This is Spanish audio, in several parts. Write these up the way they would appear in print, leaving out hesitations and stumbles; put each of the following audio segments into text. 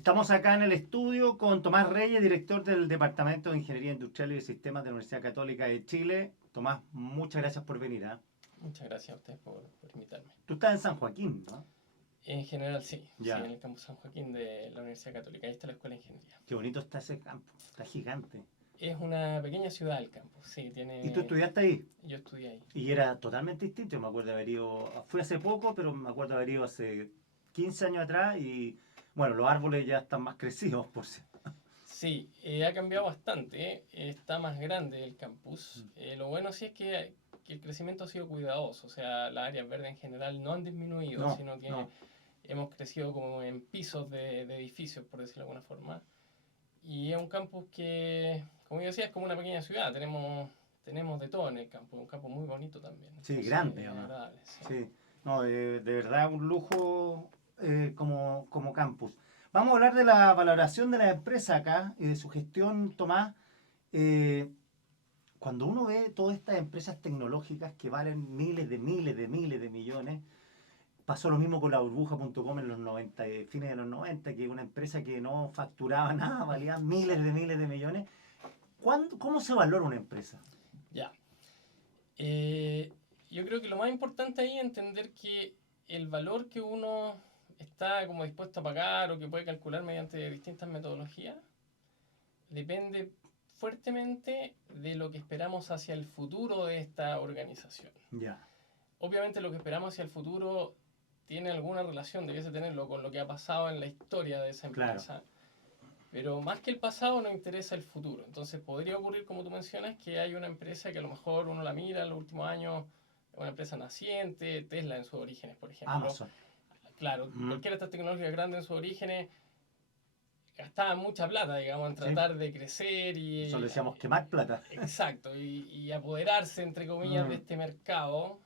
Estamos acá en el estudio con Tomás Reyes, director del Departamento de Ingeniería Industrial y de Sistemas de la Universidad Católica de Chile. Tomás, muchas gracias por venir, ¿ah? Muchas gracias a ustedes por invitarme. Tú estás en San Joaquín, ¿no? En general sí, sí, en Ya. el campus San Joaquín de la Universidad Católica. Ahí está la Escuela de Ingeniería. Qué bonito está ese campo, está gigante. Es una pequeña ciudad el campus, sí, ¿Y tú tiene... estudiaste ahí? Yo estudié ahí. Y era totalmente distinto. Yo me acuerdo de haber ido, fui hace poco, pero me acuerdo de haber ido hace 15 años atrás y, bueno, los árboles ya están más crecidos, por si. Sí, ha cambiado bastante, está más grande el campus. Lo bueno sí es que el crecimiento ha sido cuidadoso, o sea, las áreas verdes en general no han disminuido, No, sino que no. hemos crecido como en pisos de edificios, por decirlo de alguna forma. Y es un campus que, como yo decía, es como una pequeña ciudad. Tenemos de todo en el campus. Un campus muy bonito también. Sí, Entonces, grande es además. agradable. Sí. Sí, no, de verdad un lujo como campus. Vamos a hablar de la valoración de la empresa acá y de su gestión, Tomás. Eh, Cuando uno ve todas estas empresas tecnológicas que valen miles de millones, pasó lo mismo con la burbuja.com en los 90, fines de los 90, que una empresa que no facturaba nada, valía Sí. miles de millones. ¿Cómo se valora una empresa? Ya. Eh, yo creo que lo más importante ahí es entender que el valor que uno está como dispuesto a pagar o que puede calcular mediante distintas metodologías depende fuertemente de lo que esperamos hacia el futuro de esta organización. Ya, Obviamente lo que esperamos hacia el futuro tiene alguna relación, debiese tenerlo, con lo que ha pasado en la historia de esa claro. empresa. Pero más que el pasado nos interesa el futuro. Entonces podría ocurrir, como tú mencionas, que hay una empresa que a lo mejor uno la mira en los últimos años, una empresa naciente, Tesla en sus orígenes, por ejemplo. Amazon. Claro, Mm, cualquiera de estas tecnologías grandes en sus orígenes gastaba mucha plata, digamos, en sí, tratar de crecer nosotros y... decíamos quemar plata. Exacto, y apoderarse, entre comillas, de Mm, este mercado.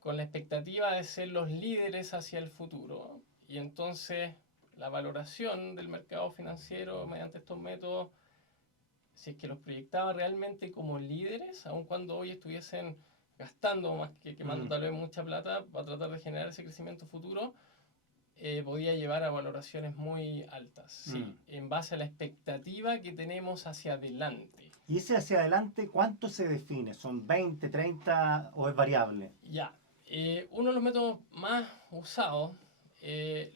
Con la expectativa de ser los líderes hacia el futuro. Y entonces la valoración del mercado financiero mediante estos métodos, si es que los proyectaba realmente como líderes, aun cuando hoy estuviesen gastando más que quemando mm, tal vez mucha plata para tratar de generar ese crecimiento futuro, podía llevar a valoraciones muy altas, mm. sí, en base a la expectativa que tenemos hacia adelante. Y ese hacia adelante, ¿cuánto se define? ¿Son 20, 30 o es variable? Ya, uno de los métodos más usados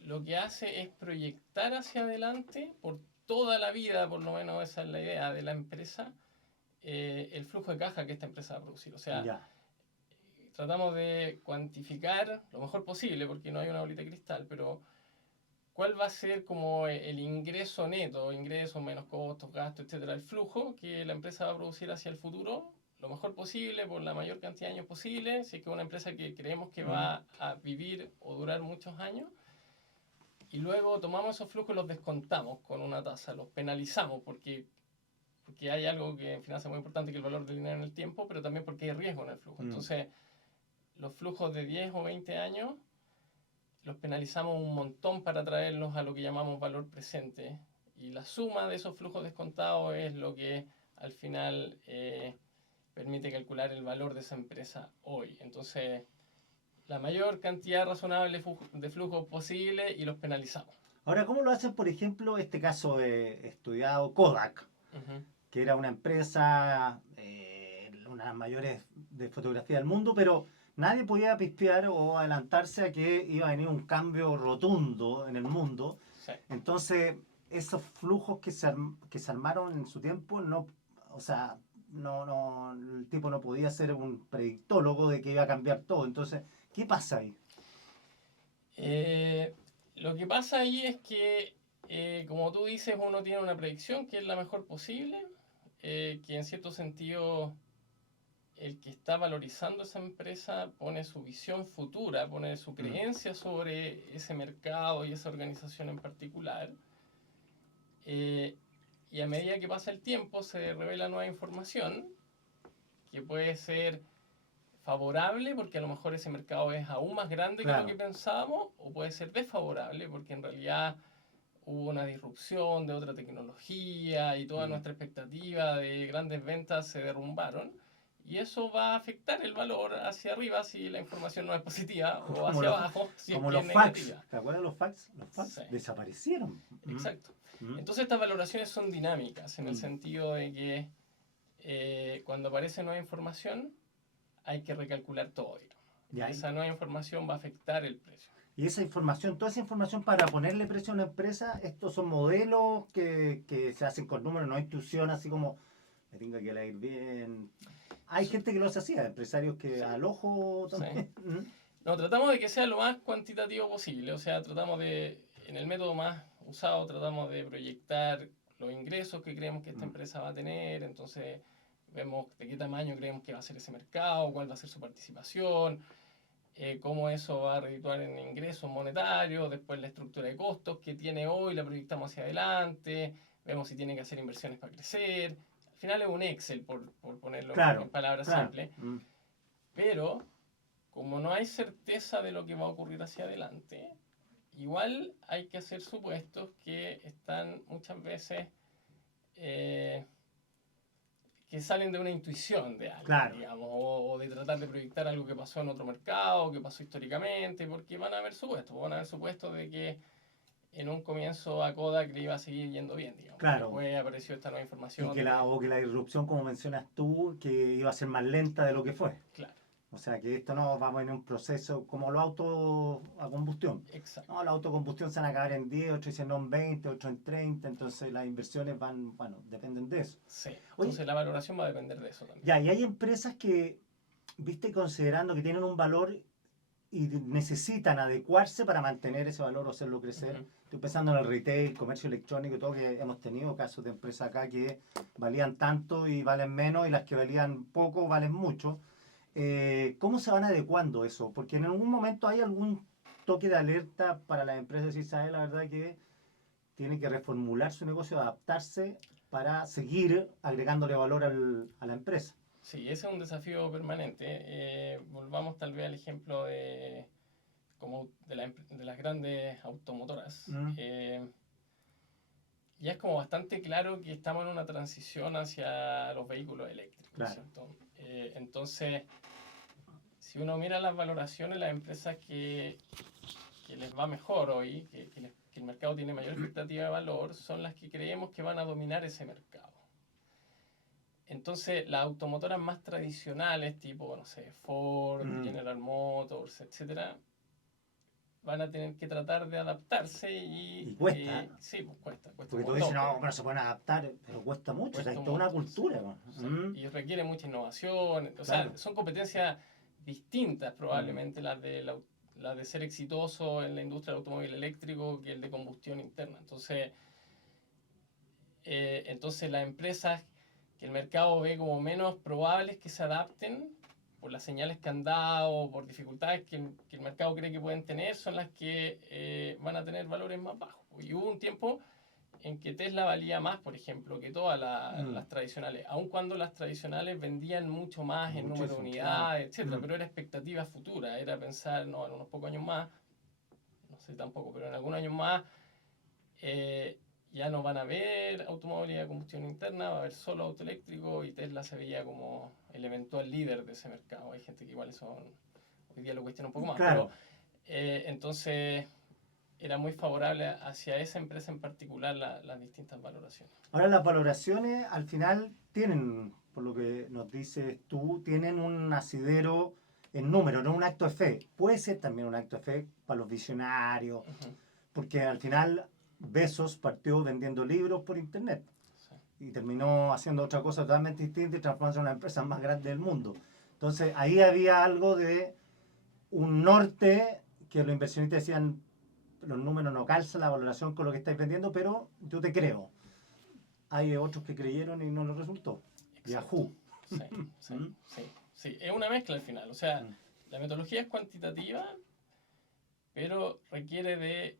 lo que hace es proyectar hacia adelante por toda la vida, por lo menos esa es la idea de la empresa, el flujo de caja que esta empresa va a producir. O sea, Ya. tratamos de cuantificar lo mejor posible, porque no hay una bolita de cristal, pero cuál va a ser como el ingreso neto, ingresos menos costos, gastos, etcétera, el flujo que la empresa va a producir hacia el futuro lo mejor posible, por la mayor cantidad de años posible, si es que es una empresa que creemos que Mm, va a vivir o durar muchos años, y luego tomamos esos flujos y los descontamos con una tasa, los penalizamos porque hay algo que en finanzas es muy importante, que es el valor del dinero en el tiempo, pero también porque hay riesgo en el flujo. mm. Entonces, los flujos de 10 o 20 años los penalizamos un montón para traerlos a lo que llamamos valor presente. Y la suma de esos flujos descontados es lo que al final permite calcular el valor de esa empresa hoy. Entonces, la mayor cantidad razonable de flujos posible y los penalizamos. Ahora, ¿cómo lo hacen, por ejemplo, este caso estudiado Kodak, Uh -huh. que era una empresa, una de las mayores de fotografía del mundo, pero nadie podía pispear o adelantarse a que iba a venir un cambio rotundo en el mundo? Sí. Entonces, esos flujos que se armaron en su tiempo, no, o sea, el tipo no podía ser un predictólogo de que iba a cambiar todo. Entonces, ¿qué pasa ahí? Eh, lo que pasa ahí es que, como tú dices, uno tiene una predicción que es la mejor posible, que en cierto sentido el que está valorizando esa empresa pone su visión futura, pone su Mm, creencia sobre ese mercado y esa organización en particular. Eh, y a medida que pasa el tiempo se revela nueva información que puede ser favorable porque a lo mejor ese mercado es aún más grande que lo que claro. pensábamos, o puede ser desfavorable porque en realidad hubo una disrupción de otra tecnología y toda Mm, nuestra expectativa de grandes ventas se derrumbaron. Y eso va a afectar el valor hacia arriba si la información no es positiva o Como hacia los, abajo si es como que es los fax. negativa. ¿Te acuerdas de los fax? Los fax Sí, desaparecieron. exacto. Mm, Entonces estas valoraciones son dinámicas en el mm. sentido de que cuando aparece nueva información hay que recalcular todo. Y, Y esa nueva información va a afectar el precio. y esa información, toda esa información para ponerle precio a una empresa, estos son modelos que se hacen con números, no hay intuición así como me tenga que ir bien. Hay gente que lo hace así, hay empresarios que Sí, al ojo sí. también. No, tratamos de que sea lo más cuantitativo posible, o sea, tratamos de, en el método más usado, tratamos de proyectar los ingresos que creemos que esta empresa va a tener, entonces vemos de qué tamaño creemos que va a ser ese mercado, cuál va a ser su participación, cómo eso va a redituar en ingresos monetarios, después la estructura de costos que tiene hoy, la proyectamos hacia adelante, vemos si tiene que hacer inversiones para crecer. Al final es un Excel, por ponerlo en Claro, palabras claro. simples, pero como no hay certeza de lo que va a ocurrir hacia adelante, igual hay que hacer supuestos que están muchas veces que salen de una intuición de alguien, Claro. digamos, o de tratar de proyectar algo que pasó en otro mercado, que pasó históricamente, porque van a haber supuestos de que en un comienzo a Kodak le iba a seguir yendo bien, digamos. Claro. Después apareció esta nueva información. Y que la disrupción, como mencionas tú, que iba a ser más lenta de lo que fue. Claro. O sea que esto no vamos en un proceso como los autos a combustión. Exacto. No, los autos a combustión se van a acabar en 10, otros dicen no en 20, otros en 30, entonces las inversiones van, bueno, dependen de eso. Sí, entonces Oye, la valoración va a depender de eso también. ya, y hay empresas que, viste, considerando que tienen un valor y necesitan adecuarse para mantener ese valor o hacerlo crecer. Estoy pensando en el retail, comercio electrónico y todo, que hemos tenido casos de empresas acá que valían tanto y valen menos, y las que valían poco valen mucho. ¿Cómo se van adecuando eso? Porque en algún momento hay algún toque de alerta para las empresas, si sabe la verdad que tiene que reformular su negocio, adaptarse para seguir agregándole valor a la empresa. Sí, ese es un desafío permanente. Volvamos tal vez al ejemplo de las grandes automotoras. Ya es como bastante claro que estamos en una transición hacia los vehículos eléctricos, Claro. ¿cierto? Entonces, si uno mira las valoraciones, las empresas que les va mejor hoy, que el mercado tiene mayor expectativa de valor, son las que creemos que van a dominar ese mercado. Entonces, las automotoras más tradicionales, tipo, no sé, Ford, General Motors, etcétera, van a tener que tratar de adaptarse y cuesta. Sí, pues cuesta. Porque tú dices, no, pero se pueden adaptar, pero cuesta mucho, Cuesta hay toda una cultura. sí. Y requiere mucha innovación, o sea, son competencias distintas probablemente las de ser exitoso en la industria del automóvil eléctrico que el de combustión interna. Entonces las empresas que el mercado ve como menos probables que se adapten por las señales que han dado, por dificultades que el mercado cree que pueden tener, son las que van a tener valores más bajos. Y hubo un tiempo en que Tesla valía más, por ejemplo, que todas las tradicionales, aun cuando las tradicionales vendían mucho más en número de unidades, etcétera, pero era expectativa futura, era pensar, no, en unos pocos años más, no sé tampoco, pero en algunos años más, ya no van a haber automóviles de combustión interna, va a haber solo auto eléctrico, y Tesla se veía como el eventual líder de ese mercado. Hay gente que igual hoy día lo cuestiona un poco más, Claro. pero entonces era muy favorable hacia esa empresa en particular las distintas valoraciones. Ahora las valoraciones al final tienen, por lo que nos dices tú, tienen un asidero en número, no un acto de fe. Puede ser también un acto de fe para los visionarios, porque al final Bezos partió vendiendo libros por internet y terminó haciendo otra cosa totalmente distinta y transformándose en una empresa más grande del mundo. Entonces ahí había algo de un norte que los inversionistas decían, los números no calzan la valoración con lo que estáis vendiendo, pero yo te creo. Hay otros que creyeron y no les resultó. Yahoo. Sí. Es una mezcla al final. O sea, la metodología es cuantitativa, pero requiere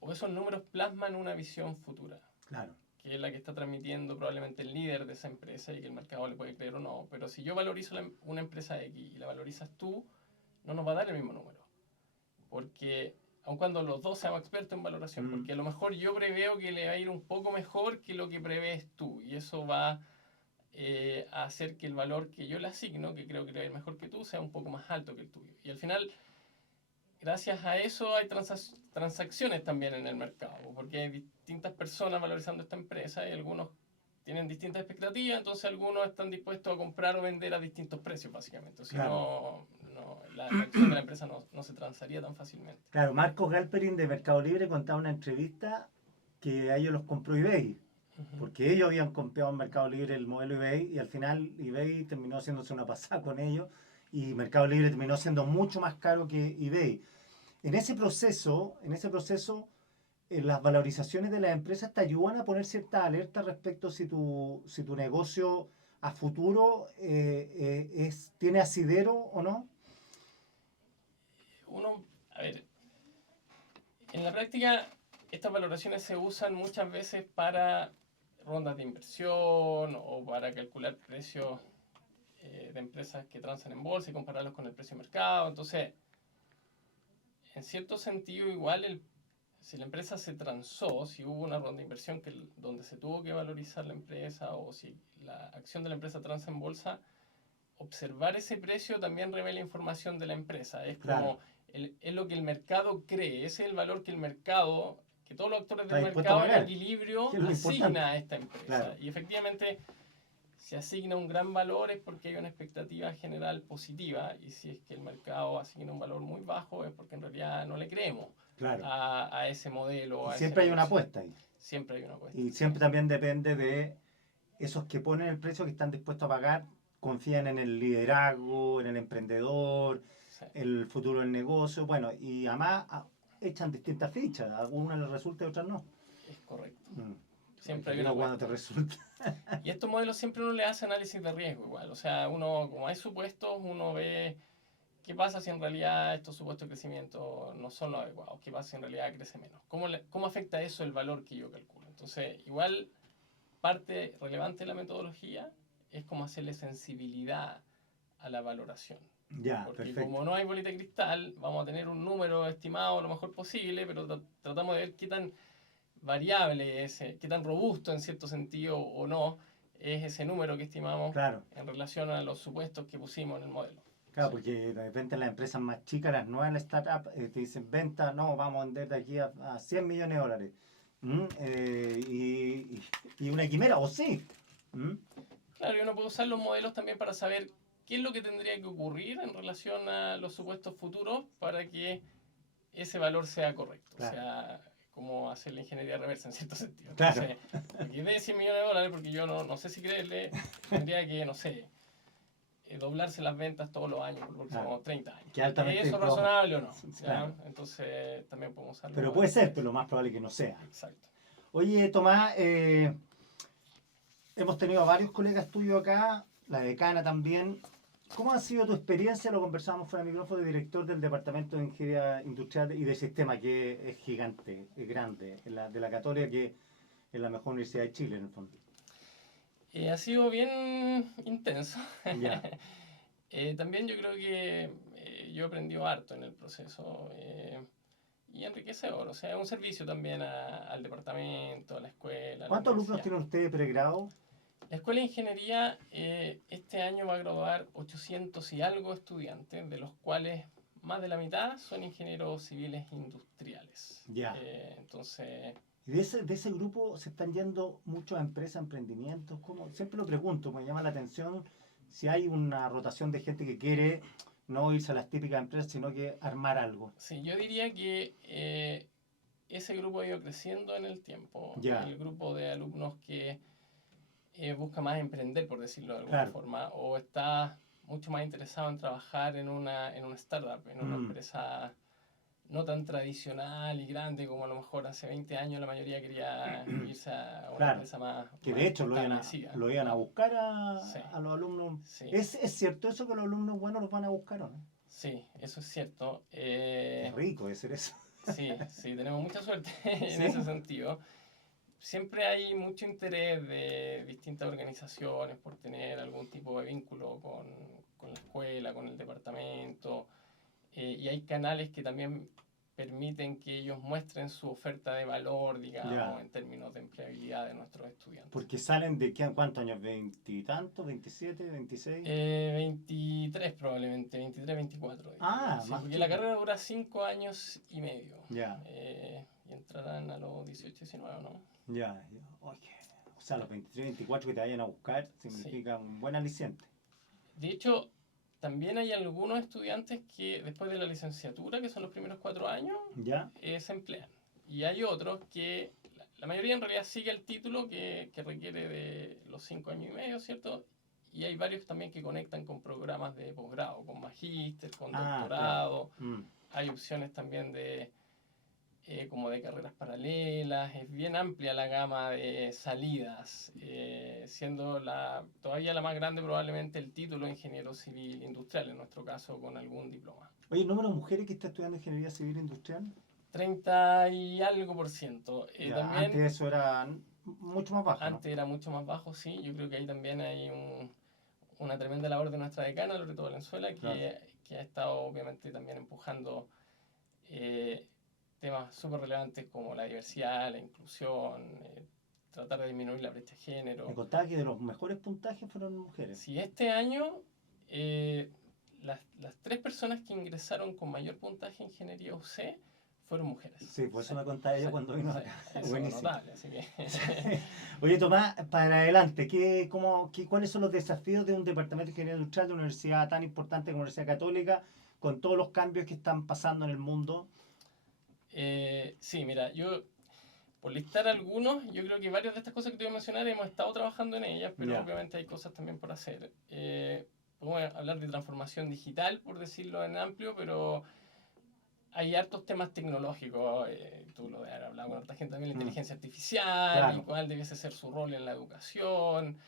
o esos números plasman una visión futura. Claro. Que es la que está transmitiendo probablemente el líder de esa empresa y que el mercado le puede creer o no. Pero si yo valorizo una empresa X y la valorizas tú, no nos va a dar el mismo número. Porque, aun cuando los dos seamos expertos en valoración, porque a lo mejor yo preveo que le va a ir un poco mejor que lo que prevés tú, y eso va a hacer que el valor que yo le asigno, que creo que le va a ir mejor que tú, sea un poco más alto que el tuyo. Y al final, gracias a eso hay transacciones también en el mercado, porque hay distintas personas valorizando esta empresa y algunos tienen distintas expectativas, entonces algunos están dispuestos a comprar o vender a distintos precios, básicamente. Si Claro. no, la acción de la empresa no se transaría tan fácilmente. Claro, Marcos Galperin de Mercado Libre contaba en una entrevista que a ellos los compró eBay, Ujú. porque ellos habían comprado en Mercado Libre el modelo eBay y al final eBay terminó haciéndose una pasada con ellos y Mercado Libre terminó siendo mucho más caro que eBay. En ese proceso, las valorizaciones de las empresas te ayudan a poner ciertas alertas respecto si tu negocio a futuro tiene asidero o no. Uno, a ver, en la práctica estas valoraciones se usan muchas veces para rondas de inversión o para calcular precios de empresas que transan en bolsa y compararlos con el precio de mercado. Entonces, en cierto sentido, igual si la empresa se transó, si hubo una ronda de inversión donde se tuvo que valorizar la empresa o si la acción de la empresa transa en bolsa, observar ese precio también revela información de la empresa. Es Claro, como, es lo que el mercado cree, ese es el valor que el mercado, que todos los actores está del dispuesto a mercado en pagar, equilibrio que es lo importante. asigna a esta empresa. Claro, Y efectivamente se asigna un gran valor es porque hay una expectativa general positiva y si es que el mercado asigna un valor muy bajo es porque en realidad no le creemos claro. a ese modelo o Y a ese siempre hay una negocio. apuesta ahí. Siempre hay una apuesta, Y sí. siempre también depende de esos que ponen el precio, que están dispuestos a pagar, confían en el liderazgo, en el emprendedor, Sí, el futuro del negocio, bueno, y además echan distintas fichas, a algunas les resulta y a otras no. es correcto. Mm. Ay, Siempre qué hay una rico cuando te apuesta. resulta. Y estos modelos siempre uno le hace análisis de riesgo igual. O sea, uno, como hay supuestos, uno ve qué pasa si en realidad estos supuestos de crecimiento no son los adecuados, qué pasa si en realidad crece menos. ¿Cómo afecta eso el valor que yo calculo? Entonces, igual parte relevante de la metodología es como hacerle sensibilidad a la valoración. Ya, Porque perfecto. como no hay bolita de cristal, vamos a tener un número estimado lo mejor posible, pero tratamos de ver qué tan variable es, qué tan robusto en cierto sentido o no es ese número que estimamos Claro, en relación a los supuestos que pusimos en el modelo. claro, Sí, porque de repente las empresas más chicas, las nuevas, las startups, te dicen venta, no, vamos a vender de aquí a 100 millones de dólares. ¿Mm? Y una quimera, o sí. ¿Mm? claro, y uno puede usar los modelos también para saber qué es lo que tendría que ocurrir en relación a los supuestos futuros para que ese valor sea correcto. O Claro, sea, como hacer la ingeniería reversa en cierto sentido. claro, Entonces, para que dé 100 millones de dólares, porque yo no sé si creerle, tendría que, no sé, doblarse las ventas todos los años por los claro. próximos 30 años. Que ¿Es altamente eso improbable. razonable o no? ¿Ya? Claro. Entonces, también podemos usar los Pero puede modelos para ser, pero eso. lo más probable es que no sea. Exacto. Oye, Tomás, hemos tenido a varios colegas tuyos acá, la decana también. ¿Cómo ha sido tu experiencia? Lo conversábamos fuera de micrófono, de director del Departamento de Ingeniería Industrial y de Sistema, que es gigante, es grande, de la Católica, que es la mejor universidad de Chile, en el fondo. Ha sido bien intenso. Ya, También yo creo que yo he aprendido harto en el proceso y enriquecedor. O sea, es un servicio también al departamento, a la escuela, a la ¿cuántos alumnos universidad. tienen ustedes de pregrado? La Escuela de Ingeniería este año va a graduar 800 y algo estudiantes, de los cuales más de la mitad son ingenieros civiles industriales. Ya. Entonces, Y de ese grupo se están yendo muchas empresas, emprendimientos. ¿Cómo? Siempre lo pregunto, me llama la atención si hay una rotación de gente que quiere no irse a las típicas empresas, sino que armar algo. sí, yo diría que ese grupo ha ido creciendo en el tiempo. Ya, El grupo de alumnos que busca más emprender, por decirlo de alguna claro. forma, o está mucho más interesado en trabajar en una startup, en una Mm, empresa no tan tradicional y grande como a lo mejor hace 20 años la mayoría quería irse a una claro. empresa más, Que más de hecho lo iban a, establecida. lo iban a Claro. buscar Sí, a los alumnos. sí, ¿Es cierto eso que los alumnos buenos los van a buscar o no? sí, eso es cierto. Qué rico debe ser eso. Sí, sí, tenemos mucha suerte en ¿Sí? ese sentido. Siempre hay mucho interés de distintas organizaciones por tener algún tipo de vínculo con la escuela, con el departamento, y hay canales que también permiten que ellos muestren su oferta de valor, digamos, Ya. en términos de empleabilidad de nuestros estudiantes. Porque salen de ¿cuántos años? ¿20 y tantos? ¿27? ¿26? 23 probablemente, 23, 24. Diría. Ah, Sí, más porque la chicos. carrera dura 5 años y medio. Ya, Y entrarán a los 18, 19, ¿no? ya. Oye, o sea, los 23, 24 que te vayan a buscar Sí. significa un buen aliciente. De hecho, también hay algunos estudiantes que después de la licenciatura, que son los primeros 4 años, ¿Ya? se emplean. Y hay otros que, la mayoría en realidad sigue el título que requiere de los 5 años y medio, ¿cierto? Y hay varios también que conectan con programas de posgrado, con magíster, con Ah, claro. doctorado. Hay opciones también de como de carreras paralelas. Es bien amplia la gama de salidas, siendo todavía la más grande probablemente el título de ingeniero civil industrial, en nuestro caso con algún diploma. Oye, ¿el número de mujeres que está estudiando ingeniería civil industrial? 30 y algo por ciento. Ya, También antes eso era mucho más bajo, ¿no? antes era mucho más bajo, sí. Yo creo que ahí también hay una tremenda labor de nuestra decana, Loreto Valenzuela, Claro. que ha estado obviamente también empujando temas súper relevantes como la diversidad, la inclusión, tratar de disminuir la brecha de género. Me contaba que de los mejores puntajes fueron mujeres. Si este año las 3 personas que ingresaron con mayor puntaje en ingeniería UC fueron mujeres. Sí, por eso me contaba ella cuando vino acá. Eso Buenísimo. notable, así que... Oye, Tomás, para adelante, ¿cuáles son los desafíos de un departamento de ingeniería industrial de una universidad tan importante como la Universidad Católica, con todos los cambios que están pasando en el mundo? Sí, mira, yo, por listar algunos, yo creo que varias de estas cosas que te voy a mencionar hemos estado trabajando en ellas, pero Ya. obviamente hay cosas también por hacer. Podemos hablar de transformación digital, por decirlo en amplio, pero hay hartos temas tecnológicos. Tú lo has hablado con harta gente también, la inteligencia artificial, Claro. y cuál debiese ser su rol en la educación,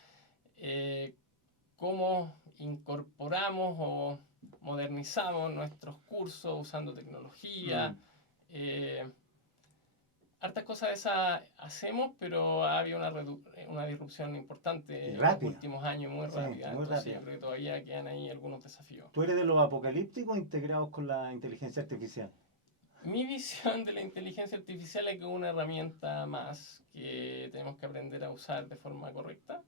cómo incorporamos o modernizamos nuestros cursos usando tecnología. Hartas cosas de esas hacemos, pero ha habido una disrupción importante en los últimos años, muy Sí, rápida. muy Entonces rápida. yo creo que todavía quedan ahí algunos desafíos. ¿Tú eres de los apocalípticos integrados con la inteligencia artificial? Mi visión de la inteligencia artificial es que es una herramienta más que tenemos que aprender a usar de forma correcta.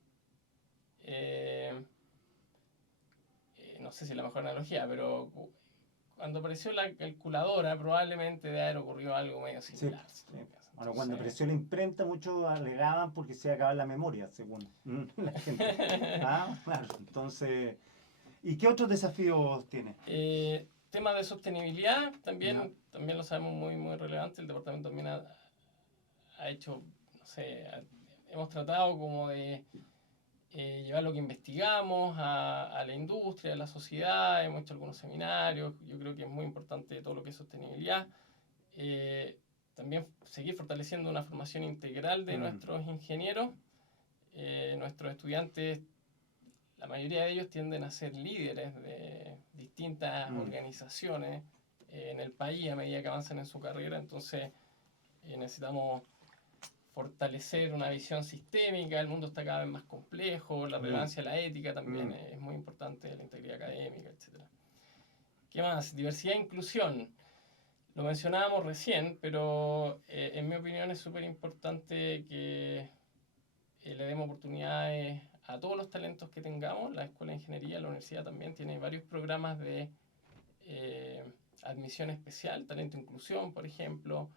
No sé si es la mejor analogía, pero cuando apareció la calculadora probablemente debe haber ocurrido algo medio similar. Sí. Bueno, cuando apareció la imprenta, muchos alegaban porque se acababa la memoria, según la gente. Claro. Entonces, ¿y qué otros desafíos tiene? Temas de sostenibilidad también lo sabemos muy, muy relevante. El departamento también ha hecho, no sé, hemos tratado como de llevar lo que investigamos a la industria, a la sociedad. Hemos hecho algunos seminarios. Yo creo que es muy importante todo lo que es sostenibilidad. También seguir fortaleciendo una formación integral de nuestros ingenieros. Nuestros estudiantes, la mayoría de ellos tienden a ser líderes de distintas organizaciones en el país a medida que avanzan en su carrera. Entonces necesitamos fortalecer una visión sistémica. El mundo está cada vez más complejo, la relevancia de la ética también es muy importante, la integridad académica, etc. ¿Qué más? Diversidad e inclusión. Lo mencionábamos recién, pero en mi opinión es súper importante que le demos oportunidades a todos los talentos que tengamos. La Escuela de Ingeniería, la universidad también tiene varios programas de admisión especial, talento e inclusión, por ejemplo,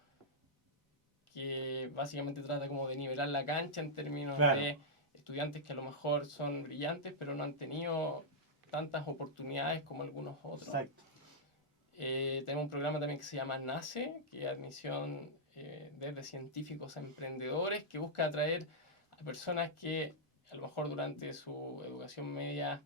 que básicamente trata como de nivelar la cancha en términos de estudiantes que a lo mejor son brillantes, pero no han tenido tantas oportunidades como algunos otros. Exacto. Tenemos un programa también que se llama NACE, que es admisión desde científicos a emprendedores, que busca atraer a personas que a lo mejor durante su educación media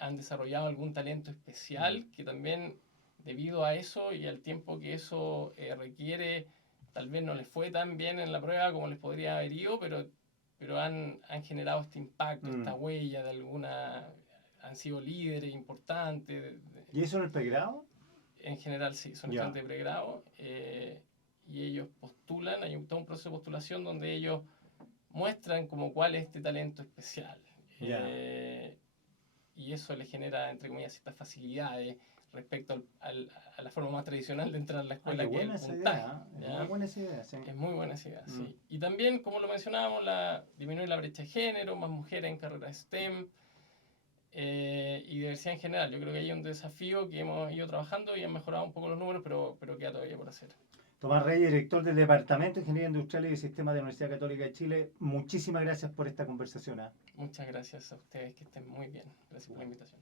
han desarrollado algún talento especial, que también debido a eso y al tiempo que eso requiere, tal vez no les fue tan bien en la prueba como les podría haber ido, pero han generado este impacto, esta huella de alguna... Han sido líderes importantes. ¿Y eso en el pregrado? En general sí, son estudiantes de pregrado y ellos postulan, hay todo un proceso de postulación donde ellos muestran como cuál es este talento especial. Y eso les genera, entre comillas, ciertas facilidades, respecto a la forma más tradicional de entrar a la escuela, qué que es buena el esa puntaje. idea, ¿eh? Es ¿ya? muy buena esa idea, sí. Es muy buena esa idea, Mm. sí. Y también, como lo mencionábamos, disminuir la brecha de género, más mujeres en carreras STEM y diversidad en general. Yo creo que hay un desafío que hemos ido trabajando y han mejorado un poco los números, pero queda todavía por hacer. Tomás Reyes, director del Departamento de Ingeniería Industrial y de Sistemas de la Universidad Católica de Chile, muchísimas gracias por esta conversación. Muchas gracias a ustedes, que estén muy bien. Gracias por la invitación.